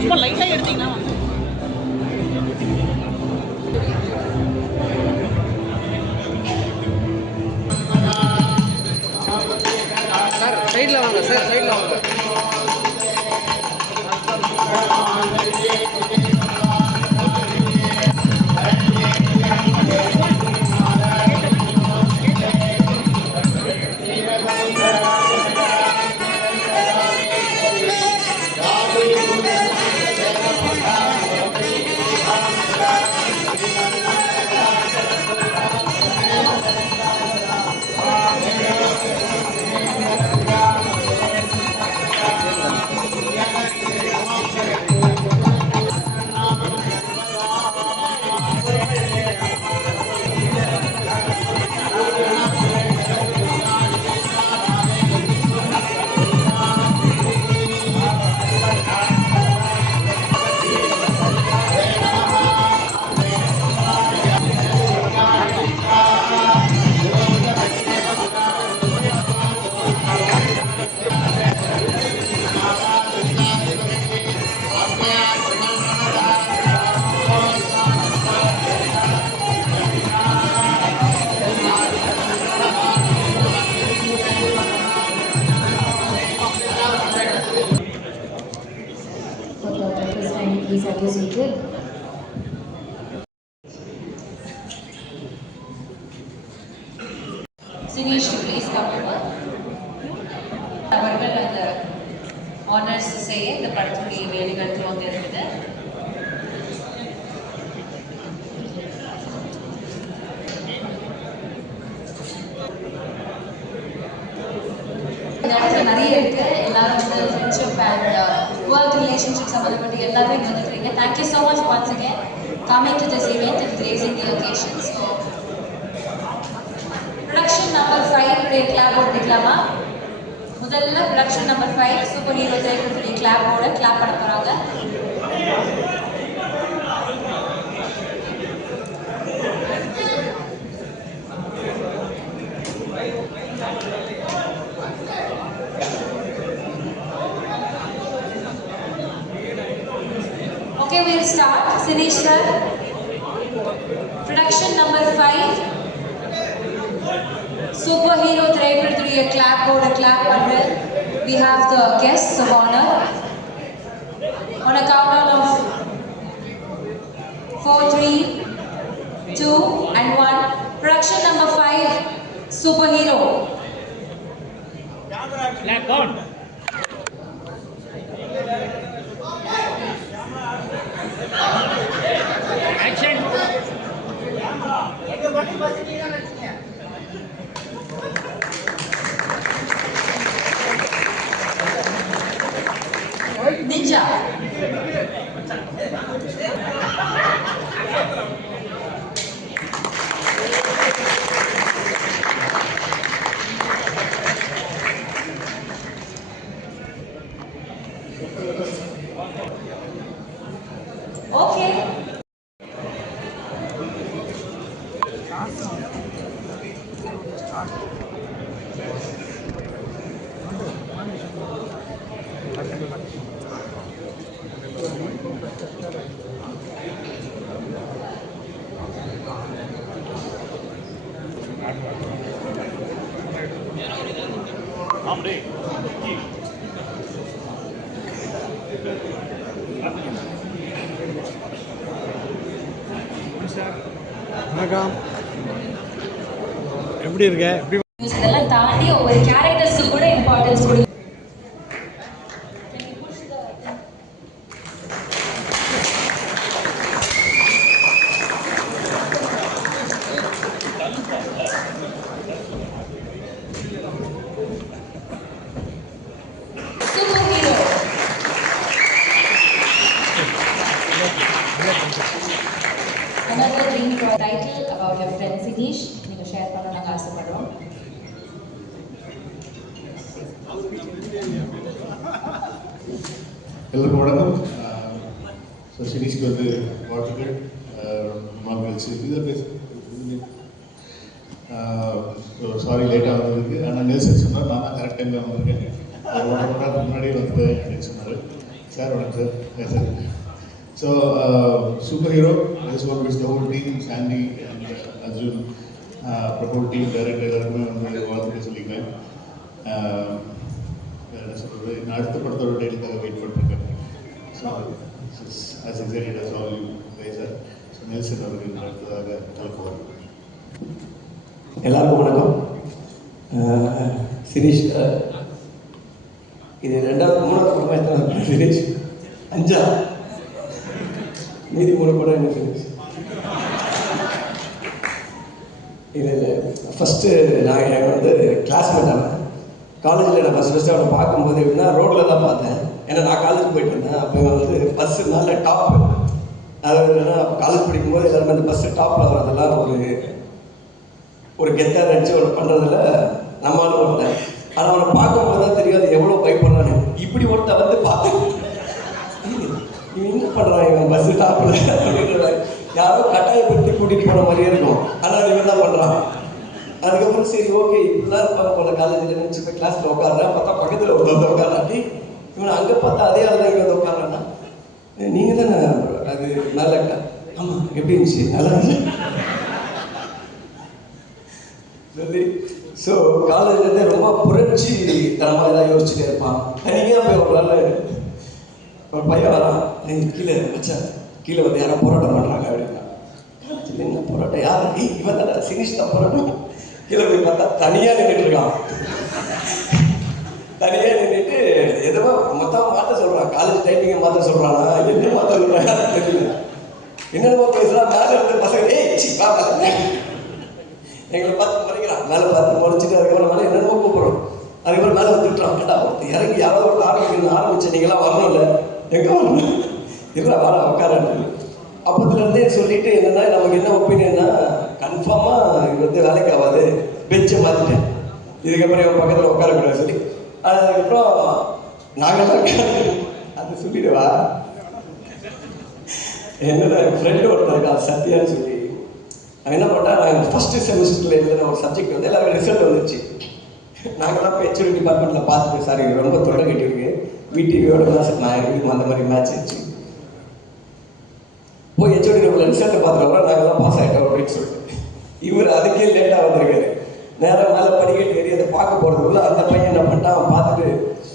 சும்மா லைட்டாக எடுத்தீங்கன்னா சார் சைடில் வாங்க சார், சைடில் வாங்க. Please have you seated. Sinesh, please come over. அவர்கள் அந்த ஆனர்ஸ் செய்ய இந்த படத்துடைய வேலைகள் துவங்க இருக்குது. இந்த இடத்துல நிறைய இருக்கு. எல்லாரும் வந்து ஃப்ரெண்ட்ஷிப் அண்ட் ஒர்க் ரிலேஷன்ஷிப் சம்மந்தப்பட்டு எல்லாமே இங்கே வந்துருக்கீங்க. Thank you so much once again coming to this event and raising the occasion. So, production number 5 உடைய கிளாப் போர்டு நிற்கலாமா? முதல்ல production number 5 சூப்பர் ஹீரோ திரைப்படத்துடைய கிளாப் போர்டு கிளாப் பண்ண போகிறாங்க. Okay, we'll start. Sinesh sir. Production number 5. Superhero திரைப்படத்துடைய clap board clap பண்ணு. We have the guests of honor. On a countdown of 4, 3, 2 and 1. Production number 5. Superhero. Black on. Action. Ninja. Okay. வணக்கம், எப்படி இருக்க? இதெல்லாம் தாண்டி ஒவ்வொரு கேரக்டர்ஸுக்கு கூட இம்பார்ட்டன்ஸ் கொடுக்கும். Another dream title about your friend Sinesh, நீங்க ஷேர் பண்ண நாங்க ஆசைப்படுறோம். எல்லாருக்கும் வணக்கம். ஸோ சினிஷ்க்கு வந்து வாழ்த்துக்கள். மார்கழிச்சு இதில் பேச ஸோ சாரி லேட்டாக வந்ததுக்கு. ஆனால் நெல்சன் சொன்னார் நான் தான் கரெக்ட் டைமில் வந்திருக்கேன், ஒரு 1 மணி நேரத்துக்கு முன்னாடி வந்து அப்படின்னு சொன்னார். சார் வணக்கம் sir. Sir so super hero this one with the whole team, Sandy and Arjun, அப்புறம் ஹோல் டீம் டைரக்டர் எல்லாருக்குமே வந்து வாழ்த்துக்க சொல்லிக்கிறேன். என்ன சொல்கிறது, நான் அடுத்த படத்தோட டேட்டுக்காக வெயிட் பண்ணிருக்கேன். So as excited as all you guys are. So Nelson அவர்கள் அடுத்ததாக கலக்குவார். எல்லாருக்கும் வணக்கம். சிரீஷ், இது 2வது 3வது படம் சிரீஷ் 5 மீதி 3 படம் என்ன சிரீஷ்? இல்லை ஃபஸ்ட்டு நான் வந்து கிளாஸ்மேட் ஆனேன் காலேஜில். நான் ஃபஸ்ட்டு அவனை பார்க்கும்போது எப்படின்னா ரோட்டில் தான் பார்த்தேன். ஏன்னா நான் காலேஜ் போயிட்டு இருந்தேன். அப்போ வந்து பஸ்ஸு நல்ல டாப்பு, அதாவது என்னென்னா காலேஜ் படிக்கும்போது எல்லாருமே அந்த பஸ்ஸு டாப்பில் வரதெல்லாம் ஒரு கெத்தாக நினச்சி அவனை பண்ணுறதில்ல நம்மளால ஒருத்தன். ஆனால் அவனை பார்க்கும்போது தான் தெரியாது எவ்வளோ பயப்படுறான்னு. இப்படி ஒருத்தன் வந்து பார்த்தேன், இவன் என்ன பண்ணுறான், இவன் பஸ்ஸு டாப்பில் அப்படின்ற யாரோ கட்டாயப்படுத்தி கூட்டிகிட்டு போன மாதிரியே இருக்கும். ஆனால் இவன் தான் பண்ணுறான். அதுக்கப்புறம் சரி ஓகே இப்படிலாம் இருப்பாங்க போல காலேஜில் நினச்சி போய் கிளாஸில் உட்காடுறேன். பார்த்தா பக்கத்தில் ஒருத்தர் உட்காராட்டி இவனை அங்கே பார்த்தா அதே ஆள் தான் இங்கே வந்து உட்காரான்னா, நீங்கள் தானே அது நல்லா இருக்கா? ஆமாம், எப்படி இருந்துச்சு? நல்லா இருந்துச்சு சொல்லி. ஸோ காலேஜ்லேருந்தே ரொம்ப புரட்சி தரமாக எல்லாம் யோசிச்சுட்டே இருப்பான். தனியாக போய் ஒரு நாள் ஒரு பையன் வரான், கீழே வச்சா கீழே வந்து யாரும் போராட்டம் பண்ணுறாங்க அப்படின்னா. காலேஜில் என்ன போராட்டம்? யார்? இவன் தானே சினிஷ் தான் போராட்டம். கீழே போய் பார்த்தா தனியாக நின்றுட்டு இருக்கான். தனியாக நின்றுட்டு எதுவோ மொத்தம் மாற்ற சொல்கிறான். காலேஜ் டைமிங்கை மாற்ற சொல்கிறானா என்ன மாற்ற சொல்கிறான் தெரியல. என்னென்னமோ பேசுகிறான். மேலே வந்து பசங்க பார்க்க எங்களை பார்த்து முறைக்கிறான். மேலே பார்த்து முறைச்சிட்டு அதுக்கப்புறம் மேலே என்னென்னமோ கூப்பிட்றோம். அதுக்கப்புறம் மேலே வந்துட்டுறான். கேட்டா ஒருத்தர் இறங்கி யாராவது ஒரு ஆரம்பிச்சு நீங்களாம் வரணும்ல, எங்கே வரணும் இல்லை வர உட்கார. அப்போதுலேருந்தே சொல்லிட்டு என்னென்னா நமக்கு என்ன ஒப்பீனியன்னா கன்ஃபார்மாக இது வந்து வேலைக்கு ஆகாது, பெஞ்சை மாற்றிட்டேன், இதுக்கப்புறம் இவன் பக்கத்தில் உட்காரக்கூடாது சொல்லி. அதுக்கப்புறம் நாங்கள் தான் அது சொல்லிடுவா. என்னோட ஃப்ரெண்டு ஒருத்தர் இருக்கா சத்யான்னு சொல்லி, அவன் என்ன பண்ணா, நாங்கள் ஃபஸ்ட்டு செமஸ்டரில் எழுதின ஒரு சப்ஜெக்ட் வந்து எல்லாரும் ரிசல்ட் வந்துச்சு. நாங்கள்லாம் இப்போ ஹெச்ஓடி டிபார்ட்மெண்ட்டில் பார்த்துட்டு சார் இது ரொம்ப தொண்டை கட்டியிருக்கு, விடிவியோட தான் நான் இருக்கும் அந்த மாதிரி மேட்ச் ஆச்சு. போய் ஹெச்ஓடி ரூமில் ரிசல்ட்டை பார்த்துட்டு நாங்கள்லாம் பாஸ் ஆகிட்டோம் அப்படின்னு சொல்லிட்டு இவர் அதுக்கே லேட்டாக வந்திருக்காரு. நேராக மேலே படிக்கட்டு ஏறி அதை பார்க்க போகிறதுக்குள்ள அந்த பையன் என்ன பண்ணிட்டான், அவன் பார்த்துட்டு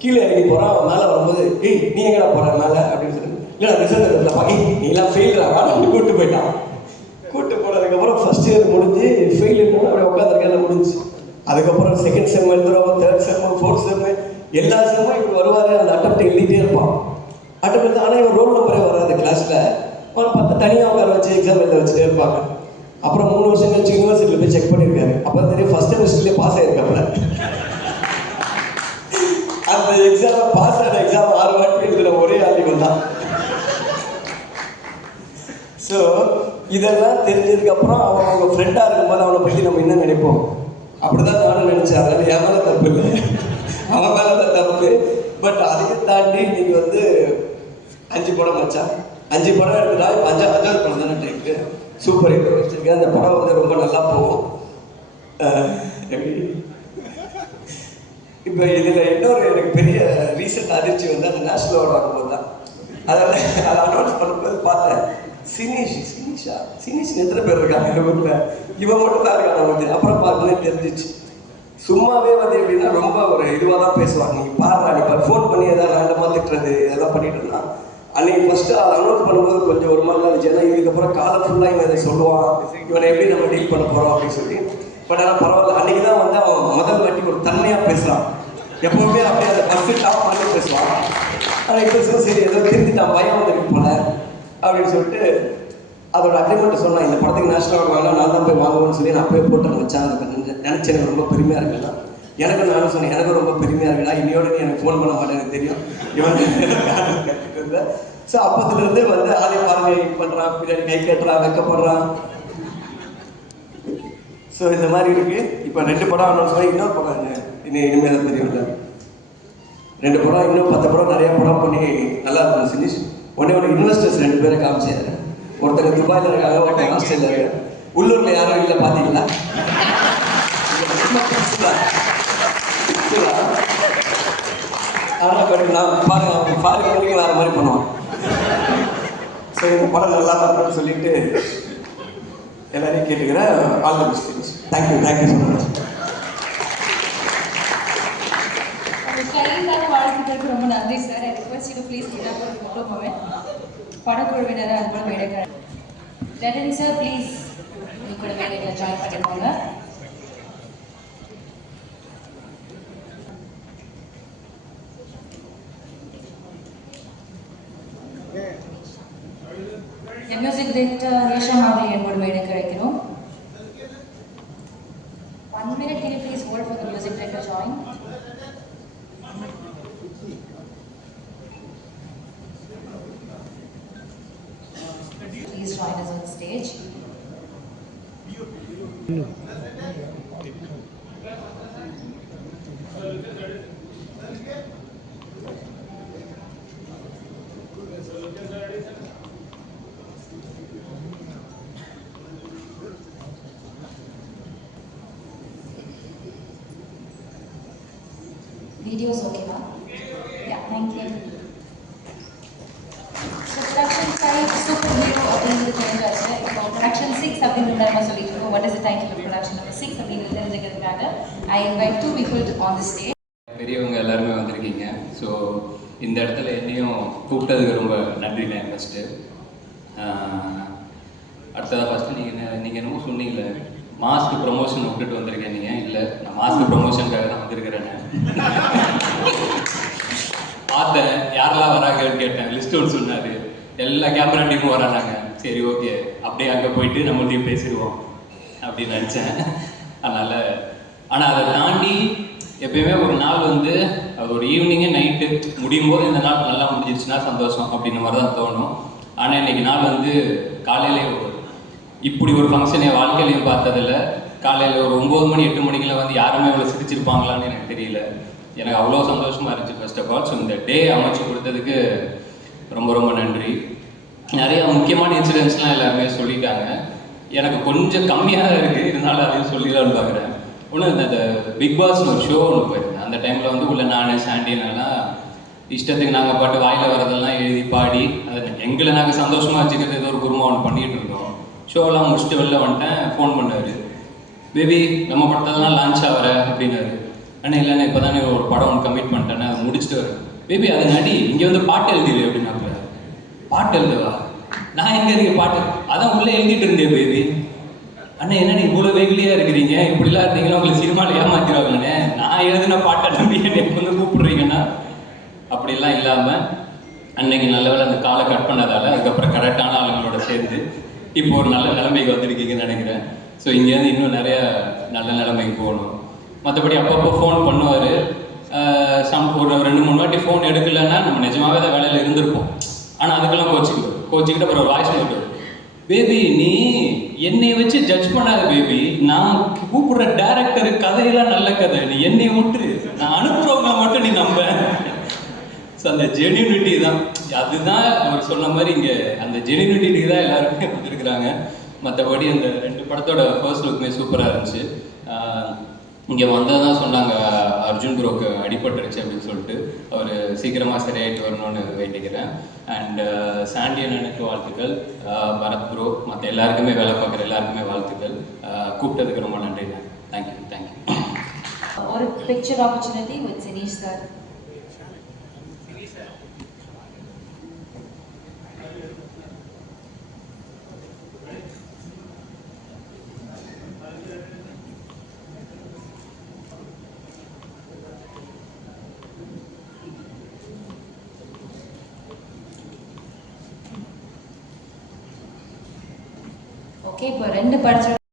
கீழே இறங்கி போகிறான். அவன் மேலே வரும்போது நீ எங்கடா போகிற மேலே அப்படின்னு சொல்லி, இல்லை ரிசல்ட் எடுத்துல பாக்கி நீலாம் ஃபெயில்டா அப்படின்னு கூப்பிட்டு போயிட்டான். கூப்பிட்டு போனதுக்கப்புறம் ஃபஸ்ட் இயர் முடிஞ்சு ஃபெயில் இருந்தாலும் அப்படியே உட்காந்துருக்கேன் முடிஞ்சு. அதுக்கப்புறம் செகண்ட் செம் எழுதுறோம், தேர்ட் செம்மு, ஃபோர்த் செம்மு, எல்லா செம்மும் இப்படி வருவார். அந்த அட்டம்ப்ட் எழுதிட்டே இருப்பான். அட்டம்ப்ட் ஆனால் இவன் ரோல் நம்பரே வராது கிளாஸில். அவன் பார்த்து தனியாக உட்கார வச்சு எக்ஸாம் எழுத வச்சுட்டே இருப்பாங்க. அப்புறம் 3 வருஷம் கழிச்சு யூனிவர்சிட்டியில் போய் செக் பண்ணியிருக்காரு. அப்போ தெரியும் ஃபஸ்ட் செமஸ்டர்லேயே பாஸ் ஆகிருக்காப்புல. அந்த எக்ஸாமை பாஸ் ஆன எக்ஸாம் 6 வாட்டி எழுதுகிற ஒரே ஆள் தான். ஸோ இதெல்லாம் தெரிஞ்சதுக்கப்புறம் அவன் அவங்க ஃப்ரெண்டாக இருக்கும்போது அவனை பற்றி நம்ம என்ன நினைப்போம், அப்படிதான் நானும் நினச்சேன். அதனால் என் மேலே தப்பு இல்லை, அவன் மேலே தான் தப்பு. பட் அதையும் தாண்டி நீங்கள் வந்து 5 படம் வச்சா 5 படம் எடுத்துட்டா இப்போ 5வது படம் தானே டைப்பு சூப்பர் ஹீரோ வச்சுருக்கேன். அந்த படம் வந்து ரொம்ப நல்லா போகும். இப்போ இதில் இன்னொரு எனக்கு பெரிய ரீசெண்ட் அதிர்ச்சி வந்து அந்த நேஷனல் அவார்டு வாங்கும்போது தான். அதை அனௌன்ஸ் பண்ணும்போது பார்த்தேன், சினிஷ் எத்தனை பேர் இருக்காங்க ஊரில், இவன் மட்டும் தான் இருக்காங்க வந்து. அப்புறம் பார்க்கணும் தெரிஞ்சிச்சு. சும்மாவே வந்து எப்படின்னா ரொம்ப ஒரு இதுவாக தான் பேசுவாங்க. நீங்கள் பாருங்க, இப்போ ஃபோன் பண்ணி எதாவது ரேண்டமாக திட்டுறது இதெல்லாம் பண்ணிட்டு இருந்தான். அன்றைக்கி ஃபஸ்ட்டு அதை அனௌன்ஸ் பண்ணும்போது கொஞ்சம் ஒரு மாதிரி தான் இருந்துச்சு. ஏன்னா இதுக்கப்புறம் காலம் ஃபுல்லாக இவன் இதை சொல்லுவான், இவனை எப்படி நம்ம டீல் பண்ண போகிறோம் அப்படின்னு சொல்லி. பட் ஆனால் பரவாயில்ல, அன்றைக்கி தான் வந்து அவன் முதல் வாட்டி ஒரு தன்மையாக பேசுகிறான். எப்போவுமே அப்படியே அந்த பஸ்ஸு டாப் பண்ணி பேசுவான். ஆனால் இப்போ சரி ஏதோ திருந்திட்டான், பயம் வந்துருக்கு போல அப்படின்னு சொல்லிட்டு அதோட அக்ரிமெண்ட்டை சொன்னான். இந்த படத்துக்கு நேஷனல் அவார்டு வாங்கினா நான் தான் போய் வாங்குவேன்னு சொல்லி நான் போய் போட்டு வச்சேன். அதை நினச்சி எனக்கு ரொம்ப பெருமையாக இருக்குண்ணா. எனக்கு நானும் சொன்னேன், எனக்கு ரொம்ப பெருமையாக இருக்குண்ணா, இன்னையோட நீ எனக்கு ஃபோன் பண்ண மாட்டேன், எனக்கு தெரியும் இவன் கட்டிட்டு இருந்தேன். ஸோ அப்போதுலேருந்து வந்து ஆலை பார்வை பண்ணுறான், பின்னாடி கை கட்டுறான், வைக்கப்படுறான். ஸோ இந்த மாதிரி இருக்குது. இப்போ 2 படம் அனௌன்ஸ் பண்ணி இன்னொரு படம் இனிமேல் தான் தெரியும்ல. 2 படம் இன்னும் 10 படம் நிறையா படம் பண்ணி நல்லா இருக்கும் சினிஷ். ஒன்று இன்வெஸ்டர்ஸ் 2 பேரை காமிச்சாரு. ஒருத்தங்க துபாயில் இருக்காங்க, ஒருத்தங்க ஆஸ்திரேலியா இருக்காங்க. உள்ளூரில் யாரும் இல்லை பார்த்தீங்களா? ஆனால் பட் நான் பாருங்க அவங்க ஃபாரின் வரைக்கும் வேறு மாதிரி பண்ணுவான். ஸோ இந்த படம் நல்லா இருக்குன்னு சொல்லிட்டு எல்லாரையும் கேட்டுக்கிறேன். All the best. Thank you so much. கையிலான வாழ்த்துக்களுக்கு ரொம்ப நன்றி sir. I request you to please get up for photo moment. படக்குழுவினர் அது கூட மேடை ரெடன் சார் ப்ளீஸ் நீ கூட மேடையில் ஜாயின் பண்ணிக்கோங்க. மியூசிக் டைரக்டர் ரேஷா மாவளி என்னோட மேடைக்கு அழைக்கிறோம். 1 minute, can you please hold for the music director join? Please join us on stage. Videos okay, ma'am? Yeah, thank you. So production side, superhero அப்படிங்கிறது தெரிஞ்சாச்சு. இப்போ production 6 அப்படிங்கிறத நம்ம சொல்லிட்டு இருக்கோம். What is the title of production number 6 அப்படிங்கிறது தெரிஞ்சுக்கிறதுக்காக I invite 2 people on the stage. பெரியவங்க எல்லாருமே வந்திருக்கீங்க. ஸோ இந்த இடத்துல என்னையும் கூப்பிட்டதுக்கு ரொம்ப நன்றிண்ணே ஃபஸ்ட்டு. அடுத்ததாக ஃபஸ்ட்டு நீங்கள் என்னமோ சொன்னீங்களே மாஸ்க் ப்ரொமோஷன் விட்டுட்டு வந்திருக்கேன். நீங்கள் இல்லை, நான் மாஸ்க் ப்ரொமோஷனுக்காக தான் வந்திருக்கிறேன். பார்த்தேன் யாரெல்லாம் வராங்கன்னு கேட்டேன். லிஸ்ட் ஒன்று சொன்னார். எல்லா கேமரா டீமும் வரானாங்க. சரி ஓகே, அப்படியே அங்கே போயிட்டு நம்மள்டையும் பேசிடுவோம் அப்படின்னு நினச்சேன். அதனால் ஆனால் அதை தாண்டி எப்பயுமே ஒரு நாள் வந்து அது ஒரு ஈவினிங்கே நைட்டு முடியும் போது இந்த நாள் நல்லா முடிஞ்சிருச்சுன்னா சந்தோஷம் அப்படின்ற மாதிரி தான் தோணும். ஆனால் இன்னைக்கு நாள் வந்து காலையிலே இப்படி ஒரு ஃபங்க்ஷன் என் வாழ்க்கையிலையும் பார்த்ததில்ல. காலையில் ஒரு 9 மணி 8 மணிக்கெல்லாம் வந்து யாருமே அவ்வளோ சிரிச்சிருப்பாங்களான்னு எனக்கு தெரியல. எனக்கு அவ்வளோ சந்தோஷமாக இருந்துச்சு ஃபர்ஸ்ட் ஆஃப் ஆல். ஸோ இந்த டே அமைச்சு கொடுத்ததுக்கு ரொம்ப ரொம்ப நன்றி. நிறைய முக்கியமான இன்சிடென்ட்ஸ்லாம் எல்லாருமே சொல்லிட்டாங்க. எனக்கு கொஞ்சம் கம்மியாக தான் இருக்குது, இருந்தாலும் அதையும் சொல்லிடலான்னு பார்க்குறேன். ஒன்று இந்த பிக் பாஸ்னு ஒரு ஷோ ஒன்று போயிருந்தேன். அந்த டைமில் வந்து உள்ள நான் சாண்டினெல்லாம் இஷ்டத்துக்கு நாங்கள் பாட்டு வாயில் வரதெல்லாம் எழுதி பாடி அதை எங்களை நாங்கள் சந்தோஷமாக வச்சுக்கிறது ஏதோ ஒரு குருமா ஒன்று பண்ணிகிட்டு இருந்தோம். ஷோலாம் முடிச்சுட்டு வெளில வந்துட்டேன். ஃபோன் பண்ணார், பேபி நம்ம படத்தெல்லாம் லான்ச் ஆகிற அப்படின்னாரு. ஆனால் இல்லைண்ணே இப்போ தானே ஒரு படம் ஒன்று கமிட் பண்ணிட்டேன்னு அதை முடிச்சுட்டு வரேன். பேபி அது நடி இங்கே வந்து பாட்டு எழுதிடு அப்படின்னாப்புல. பாட்டு எழுதுவா? நான் எங்கே இருக்கேன் பாட்டு? அதான் உள்ளே எழுதிட்டு இருந்தேன். பேபி அண்ணா என்னண்ணே இவ்வளோ வெகுலியாக இருக்கிறீங்க, இப்படிலாம் இருந்தீங்களா, உங்களை சினிமாவில் ஏமாத்திடுவாங்கண்ணே, நான் எழுதின பாட்டை நம்பி என்னை வந்து கூப்பிடுறீங்கன்னா அப்படிலாம் இல்லாமல் அன்னைக்கு நல்ல வேலை அந்த காலை கட் பண்ணதால் அதுக்கப்புறம் கரெக்டான ஆளுங்களோட சேர்ந்து இப்போ ஒரு நல்ல நிலைமைக்கு வந்திருக்கீங்கன்னு நினைக்கிறேன். ஸோ இங்கேருந்து இன்னும் நிறைய நல்ல நிலைமைக்கு போகணும். மற்றபடி அப்பப்போ ஃபோன் பண்ணுவார். ஒரு 2-3 வாட்டி ஃபோன் எடுக்கலைன்னா நம்ம நிஜமாகவே தான் வேலையில் இருந்திருப்போம். ஆனால் அதுக்கெல்லாம் கோச்சிக்கிட்டு அப்புறம் ஒரு வாய்ஸ் நோட்டு, பேபி நீ என்னை வச்சு ஜட்ஜ் பண்ணாத பேபி, நான் கூப்பிடுற டேரக்டரு கதையெல்லாம் நல்ல கதை, நீ என்னை விட்டுரு, நான் அனுப்புறவங்களை மட்டும் நீ நம்ப. ஸோ அந்த ஜெனியூனிட்டி தான், அதுதான் அவர் சொன்ன மாதிரி இங்கே அந்த ஜெனியூனிட்டிக்கு தான் எல்லாருமே வந்துருக்குறாங்க. மற்றபடி அந்த 2 படத்தோட ஃபர்ஸ்ட் லுக்குமே சூப்பராக இருந்துச்சு. இங்கே வந்ததான் சொன்னாங்க அர்ஜுன் ப்ரோக்கு அடிபட்டுருச்சு அப்படின்னு சொல்லிட்டு. அவர் சீக்கிரமாக சரியாயிட்டு வரணும்னு வேண்டிக்கிறேன். அண்ட் சாண்டி அண்ணனுக்கு வாழ்த்துக்கள், பரத் ப்ரோ, மற்ற எல்லாருக்குமே வேலை பார்க்குற எல்லாருக்குமே வாழ்த்துக்கள். கூப்பிட்டதுக்கு ரொம்ப நன்றி. தேங்க்யூ. ஒரு picture opportunity with Sineesh sir. Okay, இப்போ 2 படத்தோட